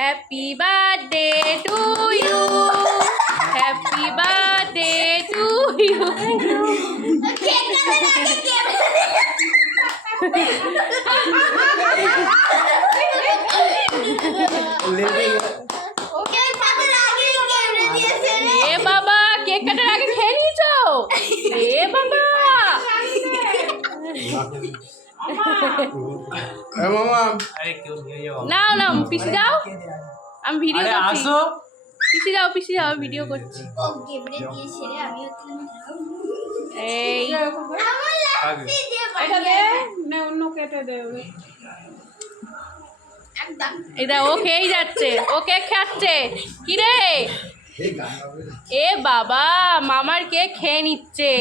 Happy birthday to you, happy birthday to you. এ বাবা, cake কাটার আগে খেয়ে নিয়েছো? এ বাবা, নাও নাও পিসি দাও, আমি ভিডিও করছি। পিসি দাও, পিসি দাও, ভিডিও করছি। এই এটা দে, না অন্য কেটে দে। এটা ও খেয়েই যাচ্ছে, ও কেক খাচ্ছে। কি রে? এ বাবা, মামার কেক খেয়ে নিচ্ছে।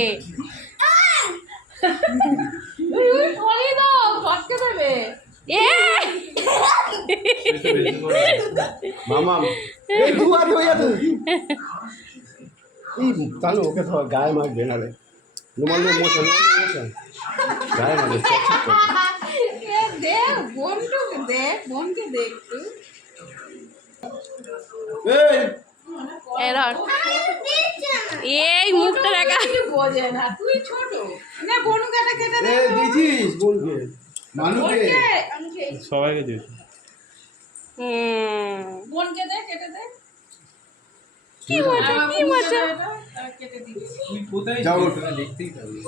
চালু ওকে তো গায়ে মারবে নালে নোমাল মোশন গায়ে মারবে বোনকে দেখ একটু। এই মুখটা দেখা বোঝে না, তুই ছোট না। বোন কেটে কেটে দে, দিছিস বলবে মানুষকে সবাইকে দিয়েছি। বোনকে দে, কেটে দে। কি মজা, কি মজা। কেটে দিচ্ছি। তুই কোথায় যাও, দেখতেই পাবি।